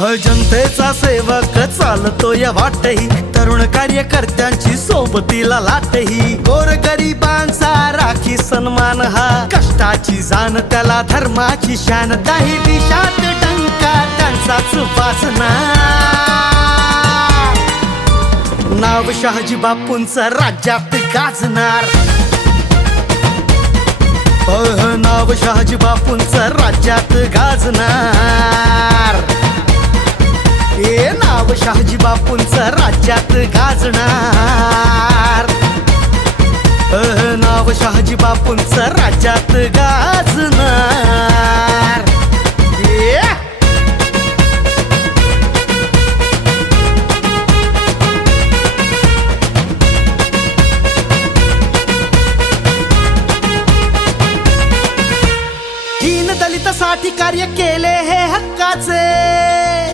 जनतेचा सेवक चालतोय वाटही, तरुण कार्यकर्त्यांची सोबतीला लाटही, गोरगरिबांचा राखी सन्मान हा, कष्टाची जाण त्याला धर्माची शान, दाही दिशात डंका त्यांचाच वाजणार, नाव शहाजी बापूंचं राज्यात गाजणार, नाव शहाजी बापूंचं राज्यात गाजणार, नाव शहाजी बापूंचं राज्यात गाजणार, नाव शहाजी बापूंचं राज्यात गाजणार. दलितासाठी कार्य केले